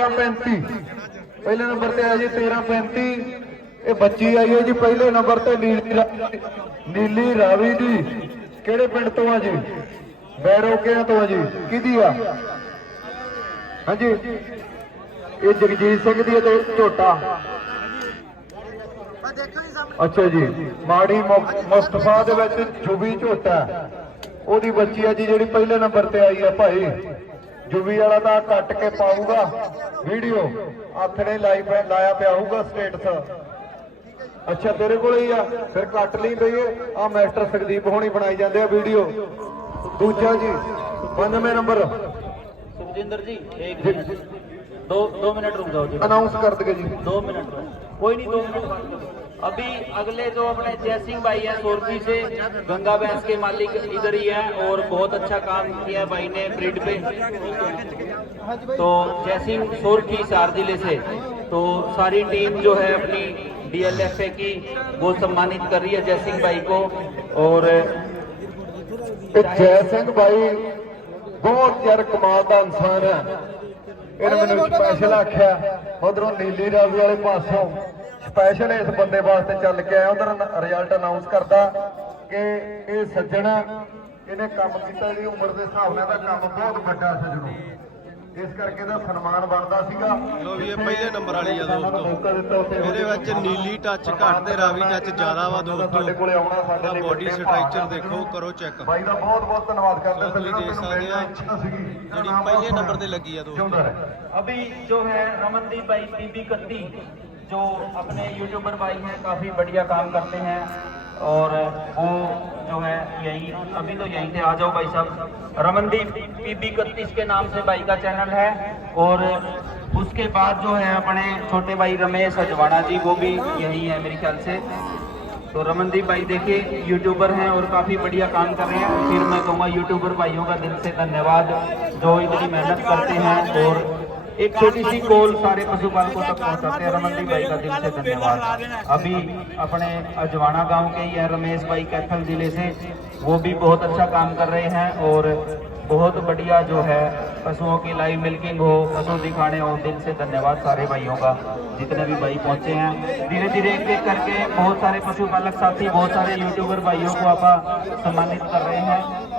1335 ਪਹਿਲੇ ਨੰਬਰ ਤੇ ਆ ਜੀ 1335 ਇਹ ਬੱਚੀ ਆਈ ਹੈ ਜੀ ਪਹਿਲੇ ਨੰਬਰ ਤੇ ਨੀਲੀ ਨੀਲੀ ਰਾਵੀ ਦੀ। ਕਿਹੜੇ ਪਿੰਡ ਤੋਂ ਆ ਜੀ? ਬੈਰੋਕਿਆਂ ਤੋਂ ਆ ਜੀ। ਕਿਹਦੀ ਆ? ਹਾਂਜੀ। ਇਹ ਜਗਜੀਤ ਸਿੰਘ ਦੀ ਹੈ ਤੇ ਝੋਟਾ। ਅੱਛਾ ਜੀ। ਮਾੜੀ ਮੁਸਤਫਾ ਦੇ ਵਿੱਚ ਜੁਬੀ ਝੋਟਾ। ਉਹਦੀ ਬੱਚੀ ਆ ਜੀ ਜਿਹੜੀ ਪਹਿਲੇ ਨੰਬਰ ਤੇ ਆਈ ਆ ਭਾਈ। ਜੁਬੀ ਵਾਲਾ ਤਾਂ ਕੱਟ ਕੇ ਪਾਊਗਾ। ਵੀਡੀਓ ਆਥਣੇ ਲਾਈਵ ਲਾਇਆ ਪਿਆ ਹੋਊਗਾ ਸਟੇਟਸ ਅੱਛਾ ਤੇਰੇ ਕੋਲ ਹੀ ਆ। ਫਿਰ ਕੱਟ ਲਈ ਪਈਏ ਆ ਮਾਸਟਰ ਸੁਖਦੀਪ ਹੋਣੀ ਬਣਾਈ ਜਾਂਦੇ ਆ ਵੀਡੀਓ। ਦੂਜਾ ਜੀ 92 ਨੰਬਰ। ਸੁਖਜਿੰਦਰ ਜੀ 1 ਮਿੰਟ। 2 2 ਮਿੰਟ ਰੁਕ ਜਾਓ ਜੀ। ਅਨਾਉਂਸ ਕਰ ਦਗੇ ਜੀ। 2 ਮਿੰਟ। ਕੋਈ ਨਹੀਂ 2 ਮਿੰਟ। अभी अगले जो अपने जय सिंह भाई हैं सोरठी से गंगा भैंस के मालिक इधर ही हैं और बहुत अच्छा काम किया है भाई ने ब्रिड पे तो जय सिंह सोरठी चार जिले से तो सारी टीम जो है अपनी डीएलएफए की वो सम्मानित कर रही है जय सिंह भाई को और ਇਹ ਜੈ ਸਿੰਘ ਬਾਈ ਬਹੁਤ ਯਾਰ ਕਮਾਲ ਦਾ ਇਨਸਾਨ ਹੈ ਇਹਨੇ ਮੈਨੂੰ ਸਪੈਸ਼ਲ ਆਖਿਆ ਉਧਰੋਂ ਨੀਲੀ ਰਾਵੀ ਵਾਲੇ ਪਾਸੋਂ ਸਪੈਸ਼ਲ ਇਸ ਬੰਦੇ ਵਾਸਤੇ ਚੱਲ ਕੇ ਆਇਆ। ਉਧਰ ਰਿਜ਼ਲਟ ਅਨਾਉਂਸ ਕਰਦਾ ਕਿ ਇਹ ਸੱਜਣ ਇਹਨੇ ਕੰਮ ਕੀਤਾ ਜੀ ਉਮਰ ਦੇ ਹਿਸਾਬ ਨਾਲ ਦਾ ਕੰਮ ਬਹੁਤ ਵੱਡਾ ਸੱਜਣੋ। ਇਸ ਕਰਕੇ ਦਾ ਸਨਮਾਨ ਬਣਦਾ ਸੀਗਾ। ਲੋ ਵੀ ਇਹ ਪਹਿਲੇ ਨੰਬਰ ਵਾਲੀ ਆ ਦੋਸਤੋ। ਇਹਦੇ ਵਿੱਚ ਨੀਲੀ ਟੱਚ ਘੱਟ ਤੇ ਰਾਵੀ ਟੱਚ ਜ਼ਿਆਦਾ ਵਾ ਦੋਸਤੋ। ਸਾਡੇ ਕੋਲੇ ਆਉਣਾ ਸਾਡੇ ਲਈ ਬੋਡੀ ਸਟ੍ਰਕਚਰ ਦੇਖੋ ਕਰੋ ਚੈੱਕ ਬਾਈ ਦਾ ਬਹੁਤ ਬਹੁਤ ਧੰਨਵਾਦ ਕਰਦੇ ਸੱਜਣਾ ਦੇ ਸਕਦੇ ਆ। ਜਿਹੜੀ ਪਹਿਲੇ ਨੰਬਰ ਤੇ ਲੱਗੀ ਆ ਦੋਸਤੋ। ਅਭੀ ਜੋ ਹੈ ਰਮਨਦੀਪ ਬਾਈ ਪੀਬੀ 31 जो अपने यूट्यूबर भाई हैं, काफ़ी बढ़िया काम करते हैं। और वो जो है, यही, अभी तो यहीं थे, आ जाओ भाई साहब। रमनदीप पी बीबी कत्तीस के नाम से भाई का चैनल है। और उसके बाद जो है, अपने छोटे भाई रमेश अजवाना जी, वो भी यही है मेरे ख्याल से। तो रमनदीप भाई देखिए यूट्यूबर हैं और काफ़ी बढ़िया काम कर रहे हैं। फिर मैं कहूँगा यूट्यूबर भाइयों का दिल से धन्यवाद। जो इतनी मेहनत करते हैं और एक छोटी सी कॉल सारे पशुपालकों तक पहुंचाते हैं। रमनदीप भाई का दिल से धन्यवाद। अभी अपने अजवाना गाँव के ही है, रमेश भाई कैथल ज़िले से। वो भी बहुत अच्छा काम कर रहे हैं और बहुत बढ़िया जो है, पशुओं की लाइव मिल्किंग हो, पशु दिखाने हो, दिल से धन्यवाद सारे भाइयों का, जितने भी भाई पहुँचे हैं। धीरे धीरे एक एक करके बहुत सारे पशुपालक साथी, बहुत सारे यूट्यूबर भाइयों को आप सम्मानित कर रहे हैं।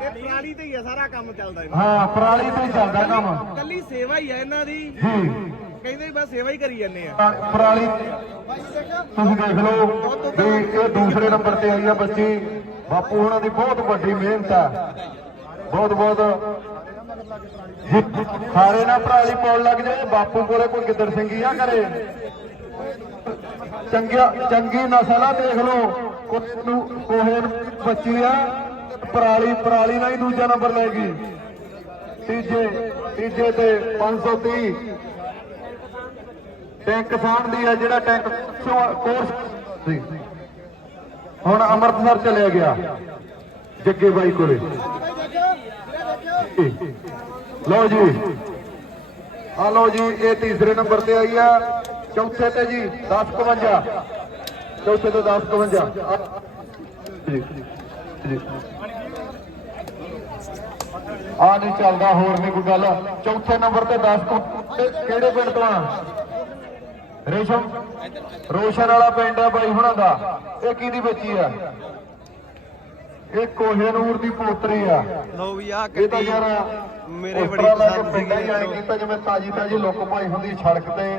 ਇਹ ਪ੍ਰਾਲੀ ਤੇ ਹੀ ਆ ਸਾਰਾ ਕੰਮ ਚੱਲਦਾ ਇਹਨਾਂ ਹਾਂ ਪਰਾਲੀ ਤੇ ਹੀ ਚੱਲਦਾ ਕੰਮ। ਦਾ। ਕੱਲੀ ਸੇਵਾ ਹੀ ਆ ਇਹਨਾਂ ਦੀ। ਜੀ। ਕਹਿੰਦੇ ਬਸ ਸੇਵਾ ਹੀ ਕਰੀ ਜਾਂਦੇ ਆ। ਪਰਾ- ਪਰਾਲੀ ਤੁਸੀਂ ਦੇਖ ਲਓ ਵੀ ਇਹ ਦੂਸਰੇ ਨੰਬਰ ਤੇ ਆਈ ਆ ਬੱਚੀ। ਬਾਪੂ ਉਹਨਾਂ ਦੀ ਬਹੁਤ ਵੱਡੀ ਮਿਹਨਤ ਬਹੁਤ ਬਹੁਤ। ਜੀ, ਸਾਰੇ ਨਾ ਪਰਾਲੀ ਪਾਉਣ ਲੱਗ ਜਾਏ ਬਾਪੂ ਕੋਲੇ ਕੋਈ ਗਿੱਦੜ ਸਿੰਘੀ ਆ ਕਰੇ। ਚੰਗਿਆ ਚੰਗੀ ਨਸਲ ਆ ਦੇਖ ਲਓ। ਨੂੰ ਕੋਹੇ ਨੂੰ ਬੱਚੀ ਆ। ਪਰਾਲੀ ਪਰਾਲੀ ਨਾਲ ਹੀ ਦੂਜਾ ਨੰਬਰ ਲੈ ਗਈ ਤੀਜੇ ਤੀਜੇ ਤੇ 530 ਟੈਂਕ ਸਾਂਢ ਦੀ ਆ ਜਿਹੜਾ ਟੈਂਕ ਕੋਰਸ ਸੀ ਹੁਣ ਅੰਮ੍ਰਿਤਸਰ ਚਲਿਆ ਗਿਆ। ਜੱਗੇ ਬਾਈ ਕੋਲੇ। ਲਓ ਜੀ। ਆ ਲਓ ਜੀ, ਇਹ ਤੀਸਰੇ ਨੰਬਰ ਤੇ ਆਈ ਆ। ਚੌਥੇ ਤੇ ਜੀ 1052 ਚੌਥੇ ਤੇ 1052 ਜੀ ਜੀ ਆ ਨਹੀਂ ਚੱਲਦਾ ਹੋਰ ਨਹੀਂ ਕੋਈ ਗੱਲ। ਚੌਥੇ ਨੰਬਰ ਤੇ 10 ਕਿਹੜੇ ਪਿੰਡ ਤੋਂ ਆ? ਰੇਸ਼ਮ? ਰੋਸ਼ਨ ਵਾਲਾ ਪਿੰਡ ਆ ਬਾਈ ਹੁਣਾਂ ਦਾ। ਇਹ ਕਿਹਦੀ ਬੱਚੀ ਆ? ਇਹ ਕੋਹੇਨੂਰ ਦੀ ਪੋਤਰੀ ਆ। ਲੋ ਵੀ ਆ ਇਹ ਕੱਟੀ ਯਾਰ ਮੇਰੇ ਬੜੀ ਪਸੰਦ ਪਿੰਡਾਂ ਹੀ ਆਏ ਸੀਗੀ ਕੀਤਾ ਜਿਵੇਂ ਤਾਜੀ ਤਾਜੀ ਲੁੱਕ ਪਾਈ ਹੁੰਦੀ ਸੜਕ ਤੇ?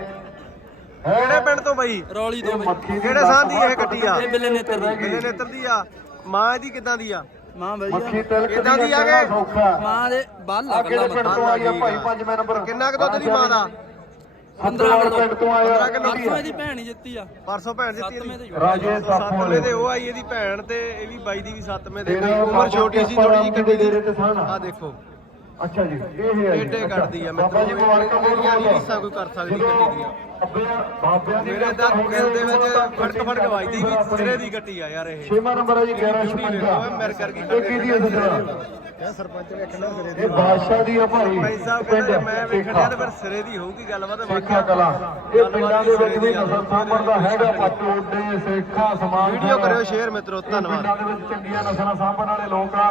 ਕਿਹੜੇ ਪਿੰਡ ਤੋਂ ਬਈ? ਰੌਲੀ ਇਹ ਤੋਂ ਦੀ ਕਿਹੜੇ ਸਾਹ ਦੀ ਇਹ ਕੱਟੀ ਆ? ਇਹ ਬਿੱਲੇ ਨੇਤਰ ਦੀ। ਬਿੱਲੇ ਨੇਤਰ ਦੀ ਆ। ਮਾਂ ਇਹਦੀ ਕਿਦਾਂ ਦੀ ਆ? ਮਾਂ ਮੱਖੀ ਵਧੀਆ ਤਿਲਕ ਕਿੱਦਾਂ ਦੀ ਆ? ਸੌਖਾ। ਮਾਂ ਦੇ ਬੱਲ ਆ ਆ ਕਿਹੜੇ ਪਿੰਡ ਤੋਂ ਆਈ ਆ ਭਾਈ ਪੰਜਵੇਂ ਨੰਬਰ। ਕਿੰਨਾ ਕੁ ਦੁੱਧ ਦੀ ਮਾਂ ਦਾ? 15 ਪਿੰਡ ਤੋਂ ਆਇਆ। 15 ਕਿਲੋ ਪਰਸੋਂ ਇਹਦੀ ਭੈਣ ਹੀ ਜਿੱਤੀ ਆ। ਪਰਸੋਂ ਭੈਣ ਦਿੱਤੀ ਸੱਤਵੇਂ ਤੇ ਇਹਦੀ ਰਾਜੇ ਸਾਫੂ ਸੱਤਵੇਂ ਵਾਲੇ। ਤੇ ਉਹ ਆਈ ਇਹਦੀ ਭੈਣ ਤੇ ਇਹ ਵੀ ਬਾਈ ਦੀ ਵੀ ਸੱਤਵੇਂ ਗਈ ਉਮਰ ਛੋਟੀ ਸੀ ਥੋੜੀ ਜਿਹੀ ਕੱਟੀ ਦੇ ਦੀ ਡੇਰੇ ਤੇ ਸਨ। ਆ ਦੇਖੋ। ਅੱਛਾ ਜੀ ਇਹ ਹੈ ਅੱਛਾ। ਕੱਢਦੀ ਆ ਬਾਬਾ ਜੀ ਮੁਬਾਰਕਾਂ ਬਹੁਤ ਬਹੁਤ। ਰੀਸਾਂ ਕੋਈ ਕਰ ਸਕਦੀ ਗੱਡੀ ਦੀਆਂ। ਬਾਬਿਆਂ ਦੀ ਮੇਰੇ ਤਾਂ ਦਿਲ ਦੇ ਵਿੱਚ ਫੜਕ ਫੜਕ ਵੱਜਦੀ ਵੀ ਸਿਰੇ ਦੀ ਗੱਟੀ ਆ ਯਾਰ ਇਹ। ਛੇਵਾਂ ਨੰਬਰ ਹੈ ਜੀ 1156 ਓਏ ਮੇਰੇ ਕਰਕੇ ਇਹ ਕਿਹਦੀ ਹੈ ਸੱਜਣਾ ਸਰਪੰਚ ਵੇਖਣਾ ਸਿਰੇ ਇਹ ਬਾਦਸ਼ਾਹ ਦੀ ਆ ਭਾਈ। ਭਾਈ ਸਾਹਿਬ ਕਹਿੰਦੇ ਮੈਂ ਵੇਖਣਿਆ ਤੇ ਫਿਰ ਸਿਰੇ ਦੀ ਹੋਊਗੀ ਗੱਲਬਾਤ ਸੇਖਾ ਕਲਾ। ਇਹ ਪਿੰਡਾਂ ਦੇ ਵਿੱਚ ਵੀ ਨਸਲ ਸਾਂਭਣ ਦਾ ਹੈਗਾ ਪਟੋਡੇ ਸੇਖਾ ਸਮਾਜ ਵੀਡੀਓ ਕਰਿਓ ਸ਼ੇਅਰ ਮਿੱਤਰੋ ਇਹ ਧੰਨਵਾਦ। ਪਿੰਡਾਂ ਦੇ ਵਿੱਚ ਚੰਗੀਆਂ ਨਸਲਾਂ ਸਾਂਭਣ ਵਾਲੇ ਲੋਕ ਆ।